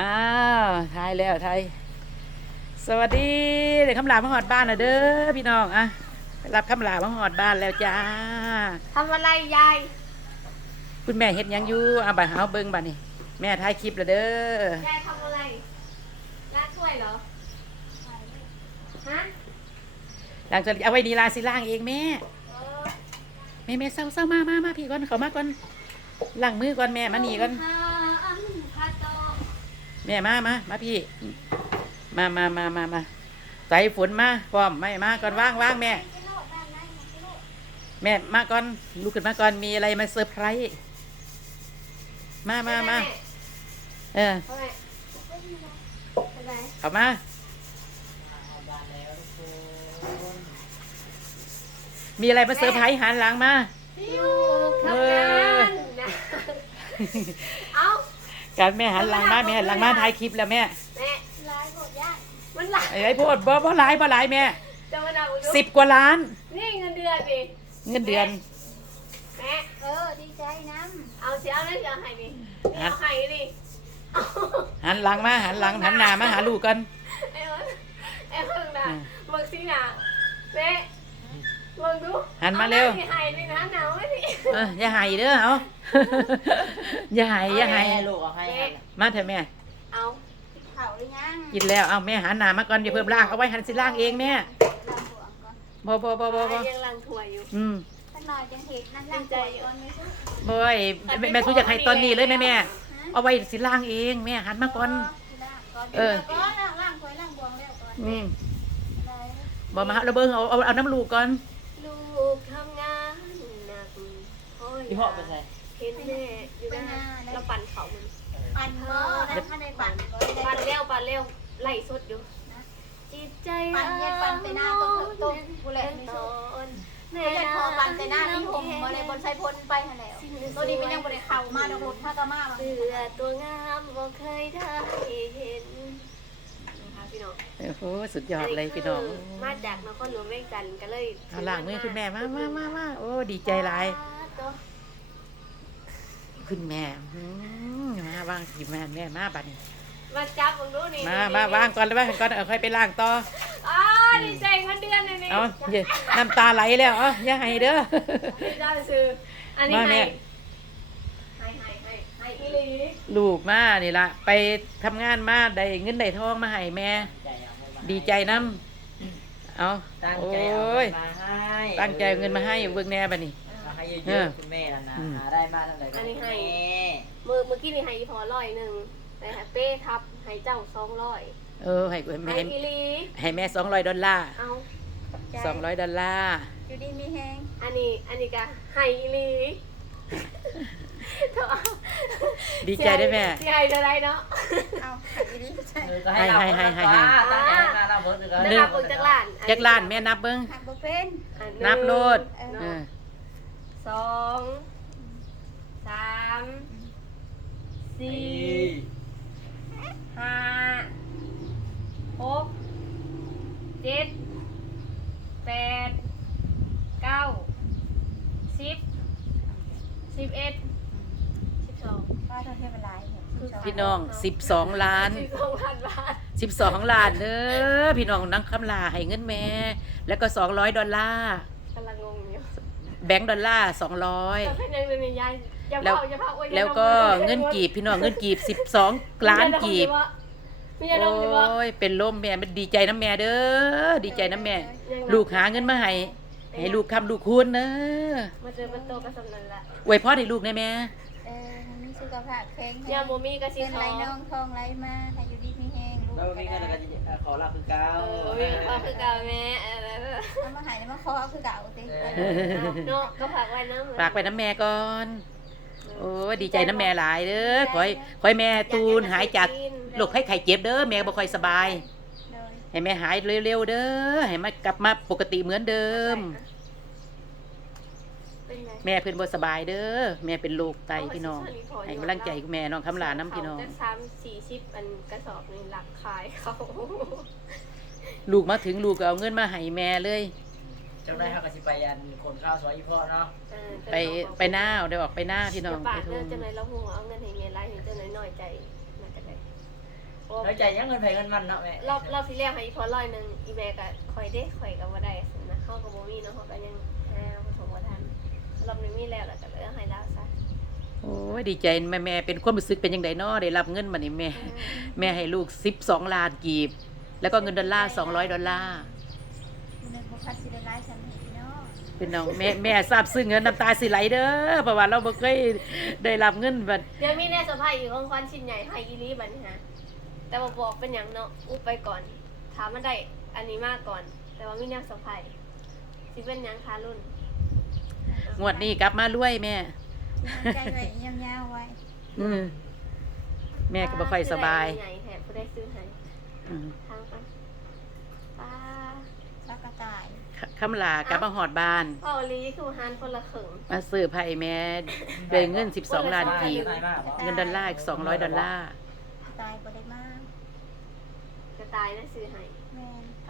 อ้าวทายแล้วทายสวัสดีเด็กคำลามาหอดบ้านนะเด้อพี่น้องอะไปรับคำลามาหอดบ้านแล้วจ้า ทำอะไรยาย คุณแม่เฮ็ดหยังอยู่เอาบัตรเฮาเบิ่งบัดนี่แม่ถ่ายคลิปแล้วเด้อยายทำอะไรล้างถ้วยเหรอ ฮะหลังจากเอาไว้นี่ลาสิล้างเองแม่เออแม่แม่เศร้าเศร้ามามามาพี่ก่อนเขามาก่อนล้างมือก่อนแม่มานี่ก่อนพาอันพาโต แม่มามามาพี่ มามามามามาใส่ฝนมาพร้อมไม่มาก่อนว่างว่างแม่ แม่มาก่อนลุกขึ้นมาก่อนมีอะไรมาเซอร์ไพรส์มามามาเออเอาไงเอาไงเข้ามามีอะไรมาเซอร์ไพรส์หันหลังมาลูกทำงานนะเอา การแม่หันหลังมาแม่หันหลังมาถ่ายคลิปแล้วแม่แม่ร้ายหมดยากมันหลายไอ้ไอ้พูดบ่บ่หลายบ่หลายแม่จะมาเอาดูสิบกว่าล้าน นี่เงินเดือนดิเงินเดือนแม่เออดีใจน้เอาเสียเอาเลยเสียเอาให้ดินี่เอาให้ดิเอาหันหลังมาหันหลังหันหน้ามาหาลูกกันไอ้เอิ้นไอ้เพิ่งน่ะอืมมึงสิน่ะแม่มึงดูหันมาเร็วอให้ให้ดินะหนาวไหมดิเอออย่าใหายเด้อเอา อย่าใหายอย่าใหายให้ลูกเอาให้แม่มาเถอะแม่ เอาำเผาหรือยังกินแล้วเอาแม่หันหน้ามาก่อนอย่าเพิ่มล่างเอาไว้หันสิล่างเองแม่ลองบวกก่อนบ่บ่บ่บ่บ่ยังลังถั่วอยู่ อืมสักหน่อยจังเห็ดนั่นล่างใจก่อนไม่ใช่บ่ไอ้แม่แม่สู้อยากให้ตอนนี้เลยแม่แม่เอาไว้สิล่างเองแม่หันมาก่อน เอเอออก่อนล่างล่างคอยล่างบวงแล้วก่อนอืมได้บ่มาเราเบิ่งเอาเอาเอาน้ำลูกก่อนลูกทำงานหนักโอ้ยยี่ห้อเป็นไงเห็นแม่อยู่หน้าแล้วปั่นเขามันปั่นบ่แล้วถ้าได้ปั่นก็ได้ปั่นเร็วปั่นเร็วไล่สดอยู่จิตใจปั่นเย็นปั่นไปหน้าต้นต้นกูแหละเป็นไม่ตใช่อนไม่ใช่พอปั่นไปหน้าที่ผมบ่ได้บนไซพลไปหั่นแหล้วตัวนี้มันยังบ่ได้เข้ามาดอกรถถ้าก็มาบ่เสือตัวงามบ่เคยได้เห็นนะคะพี่น้องโอ้โหสุดยอดเลยพี่น้อง มาจากนครหลวงเวียงจันทร์ก็เลยเอาล่างมือคุณแม่มามามามาโอ้ดีใจหลายตัว คุณแม่อืมมาว่างสิแม่แม่มาบัดนี้มาจับผมดูนี่มามาว่างก่อนแล้วว่างก่อนเอาค่อยไปล้างต่ออ๋อดีใจเงินเดือนเลยนี่เอาเดี๋ยวน้ำตาไหลแล้วเอ๋ออย่าให้เด้อดีใจซื้ออันนี้มาแม่ให้ให้ให้ให้ให้อีหลีลูกมานี่ละไปทำงานมาได้เงินได้ทองมาให้แม่ใจเอาเงินมาดีใจน้ำเอาตั้งโอ้ใจเอายเงินมาให้ตั้งใจเอาเงินมาให้เบิ่งแน่บัดนี้มา ให้เยเอออะๆคุณแม่นะนะอืมหาได้มาตั้งแต่อันนี้ให้ แม่มือเมื่อกี้นี่ให้อีพอร้อยหนึ่งแต่ให้เป้ทับให้เจ้าสองร้อยเออให้แม่ให้อีหลีให้แม่สองร้อยดอลลาร์เอาสองร้อยดอลลาร์อยู่ดีมีแฮงอันนี้อันนี้ก็ให้อีหลีเถอะดีใจด้วยแม่ สิให้เท่าไรเนาะเอาให้ดีใช่เออก็ให้เราให้ให้ให้ให้ ตั้งใจให้มาเราเพิ่มอีกได้แล้วรับเบิ่งจากล้านจักล้านแม่นับเบิ่งหักบ่เป็น อัหงนับโลด เออ เออ สองสามสี่ห้าหกเจ็ดแปดเก้าสิบสิบเอ็ดสิบสองว่าเท่าเทพลายเนี่ยคือสพี่น้องสิบสองล้านสิบสองพันบาทสิบสองล้านเด้อพี่น้องนังคำลาให้เงินแม่ แล้วก็สองร้อยดอลลาร์ กำลังงงอยู่ แบงก์ดอลลาร์สองร้อยแต่เป็นยังไงนี่ยายอย่าแล้วเผาอย่าเผาโอ้ยอย่าแล้วก็ลงเงินกีบพี่น้องเงินกีบสิบสองล้านกีบไม่อย่าลงดีวะโอ้ยเป็นลมแม่มันดีใจน้ำแม่เด้อดีใจน้ำแม่ ลูกหาเงินมาให้ให้ลูกคำลูกคูณเนอะมาเจอประตูกระสำนันละอวยพรให้ลูกนะแม่เออมีสุขภาพแข็งแรยางโมมี่ก็สิเป็นขอไรน้องทองไรมาให้อยู่ดีมี แฮงลูกแล้วมีเงินแล้วก็จะเอ่อขอเราคือเก้าเออมีเอาคือเก่าแม่เออเอามาใหายแล้วมาขอเอาคือเก่าติเนาะก็ฝากไว้นะฝากไปน้ำแม่ก่อน โอ้ยดีใจน้ำแม่หลายเด้อขอให้ขอให้แม่ตูนหายจากโรคไข้ไข้เจ็บเด้อแม่บ่ค่อยสบายโดยให้แม่หายเร็วๆเด้อให้มากลับมาปกติเหมือนเดิมเป็นไง แม่เพิ่นบ่สบายเด้อแม่เป็นโรคไตพี่น้องให้กำลังใจคุณแม่น้องคำลาน้ำพี่น้องจะสามสี่ชิปอันกระสอบหนึงหลักขายเขาลูกมาถึงลูกก็เอาเงินมาให้แม่เลยเจ้าได้เขาก็สิไปยันคนข้าวซอยอีพ่อเนาะเออไปไปหน้าเดี๋ยวออกไปหน้าพี่น้องจะปาไปกทุ่เด้องเจ้าไหนเราหัวเอาเงินให้เมียไล่เห็นเจ้าไหนน้อยใจมาจากไหนน้อยใจยังเงินไผเงินมันเนาะแม่รอบรอบที่แรกให้อีพอร้อยหนึงอีแม่ก็ข่อยเด้ข่อยก็บ่ได้ซั่นนะเฮาก็บ่มีเนาะเฮาก็ยังหาผสมบ่ทัน รอบนี้มีแล้วแล้วก็เลยเอาให้ดาวซะโอ้ยดีใจแม่แม่เป็นความรู้สึกเป็นยังไงเนาะได้รับเงินมานี่แม่แม่ให้ลูก 12 ล้านกีบ แล้วก็เงินดอลลาร์200 ดอลลาร์มันนึกบ่พัดสิได้หลายฉันนี่เนาะเป็นน้องแม่แม่ทราบซึ้งเงินน้ำตาสิไหลเด้อเพราะว่าเราบ่เคยได้รับเงินบัดเดี๋ยวมีแน่เซอร์ไพรส์อีกของขวัญชิ้นใหญ่ให้อีหลีบัดนี้ฮะแต่ว่าบอกเป็นหยังเนาะอุบไปก่อน ถามมันได้อันนี้มาก่อน แต่ว่ามีแน่เซอร์ไพรส์สิเป็นหยังคะรุ่น งวดนี้กลับมารวยแม่ ใจไว้ยาวๆไว้อืมแม่ก็บ่ค่อยสบายใหญ่แถมผู้ได้ซื้อให้อืมทางไปป้าสักกระต่ายคำลากลับมาหอดบ้านพ่อลีคือหานคนละครึ่งมาซื้อไผ่แม่ได้เงิน 12 ล้านกีบไปมากบ่เงินดอลลาร์อีก200 ดอลลาร์กระต่ายบ่ได้มาก จะตายนะซื้อให้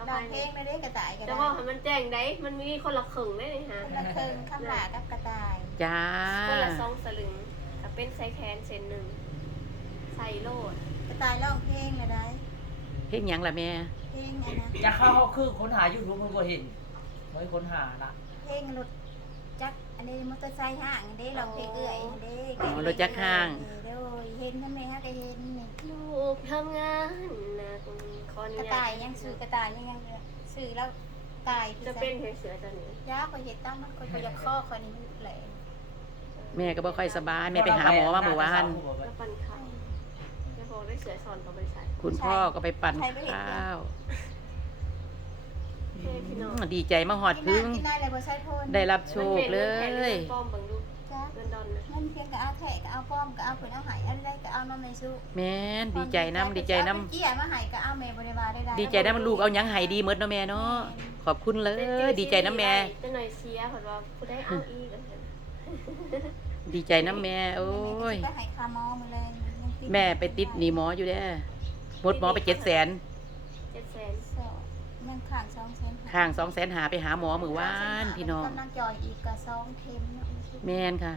แม่นร้องเพลงได้เด้กระต่ายก็แต่ได้ว่าให้มันแจ้งได้ มันมีคนละครึ่งได้เลยฮะคนละครึ่งคำหลากับกระต่าย จ้าคนละสองสลึงกับเป็นไซแคนเซนหนึ่งใส่โลด กระต่ายร้องเพลงละได้เฮ็ดหยังล่ะแม่ เพลงอันนะอยากเข้าคือค้นหา YouTube มันบ่เห็นบ่ให้ค้นหาละเพลงรถจักรอันนี้มอเตอร์ไซค์ห้างอันนี้ร้องเพลงเอื้อยอันนี้อ๋อรถจักรห้าง เด้อเห็นท่านไหมฮะก็เห็นนี่ ลูกทำงานหนัก ขออนุกระญาต่ายตยังซื้อกระต่ายยังยังซื้อแล้วตายจะเป็นเสือเสือตัวนี้ยาก็เห็ดตั้งมันก็อยากข้อคนนี้แหละแม่ก็บ่ค่อยสบายแม่ไปหาหมอมาเมื่อวานแล้วปันข้าวจะบอกได้เสือสอนกับบริษัทคุณพ่อก็ไปปั่นข้าวเฮ้ยพี่น้องอืมดีใจมาหอดพึ่งกินได้เลยบ่ใช่โทนได้รับโชคเลมันเป็นเงินแทนยเงินปลอมเบังดู จ้าเงินดอนนะเงินเพียงก็เอาแทะก็เอาป้อมก็เอาผลเอาหายอะไรก็เอาน้ำในสู้แม่นดีใจน้ำดีใจน้เกี้ยมาหายก็เอาแม่บริวารได้ำดีใจน้ำลูกเอาหยังให้ดีเมดเนาะแม่เนาะขอบคุณเลยดีใจน้ำแม่จะหน่อยเชียร์เพราะว่าผู้ได้เอาอีกกันเถอะดีใจน้ำแม่โอ้ยไปหายคาหมอมาเลยแม่ไปติดหนีหมออยู่เด้อหมดหมอไปเจ็ดแสนเจ็ดแสน มันข้างสองเซนข้างสองแสนหาไปหาหมอมือวานพี่น้องกำลังจอยอีกกับสองเข็มแม่นค่ะ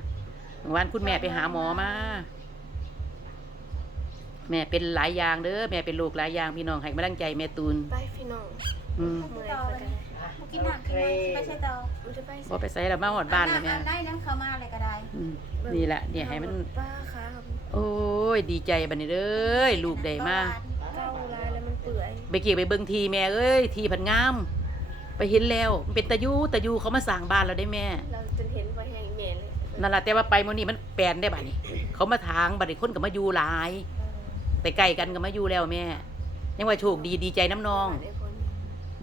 มือวานคุณแม่ไปหาหมอมาแม่เป็นหลายอย่างเด้อแม่เป็นโรคหลายอย่างพี่น้องให้กำลังใจแม่ตูนไปพี่น้องอืมเมื่อยไปกันกินน้ำกินน้ำไปใช่ต่อมันจะไปบ่ไปใส่แล้วมาหอดบ้านแล้วแม่ได้นั่งเข้ามาเลยก็ได้อืมนี่แหละเนี่ยให้มันป้าค่ะโอ้ยดีใจบัดนี้เด้อลูกได้มา ไปเกี่ยวไปเบิ่งทีแม่เอ้ยทีผันงาม ไปเห็นแล้วมันเป็นตะยูตะยูเขามาสร้างบ้านเราได้แม่เราจนเห็นไปให้เมนเลยนั่นแหละแต่ว่าไปมื้อนี้มันแปลนได้บัดนี้ เขามาทางบัดนี้คนก็มาอยู่หลาย แต่ไกลกันก็มาอยู่แล้วแม่ ยังว่าโชคดีดีใจน้ำนอง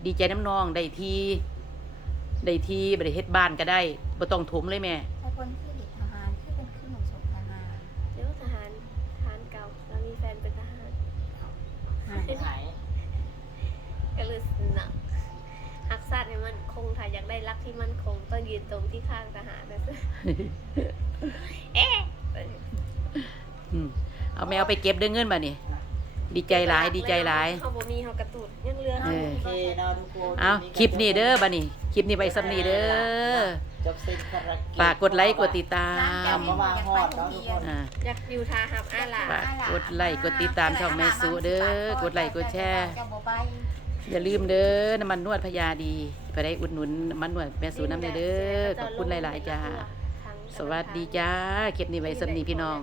ดีใจน้ำนองได้ทีได้ทีบ่ได้เฮ็ดบ้านก็ได้บ่ต้องถมเลยแม่ถ้าคนที่เด็กทหารที่เป็นขึ้นหนุ่มสมทหารเดี๋ยวทหารทหารเก่าเรามีแฟนเป็นทหาร หาย ก็เลยหนักหักซาดให้มันคงถ้าอยากได้รักที่มันคงต้องยืนตรงที่ข้างทหารนะเอ๊ะอืมเอาแมวไปเก็บเด้อเงินบัดนี้ดีใจหลายดีใจหลายเขาบ่มีเขากระตุดยังเหลือเออโอเคเนาะทุกคนเอาคลิปนี้เด้อบัดนี้คลิปนี้ไว้ซ้ำนี้เด้อจบสิ้นภารกิจฝากกดไลค์กดติดตามอ่าอยากอยู่ทาหับอาลาฝากกดไลค์กดติดตามช่องแม่สุเด้อกดไลค์กดแชร์จะบ่ไป อย่าลืมเด้อน้ำมันนวดพญาดีไปได้อุดหนุนน้ำมันนวดแม่สูน้ำเด้อขอบคุณหลาย ๆ จ้า สวัสดีจ้า เก็บนี้ไว้สำนีพี่น้อง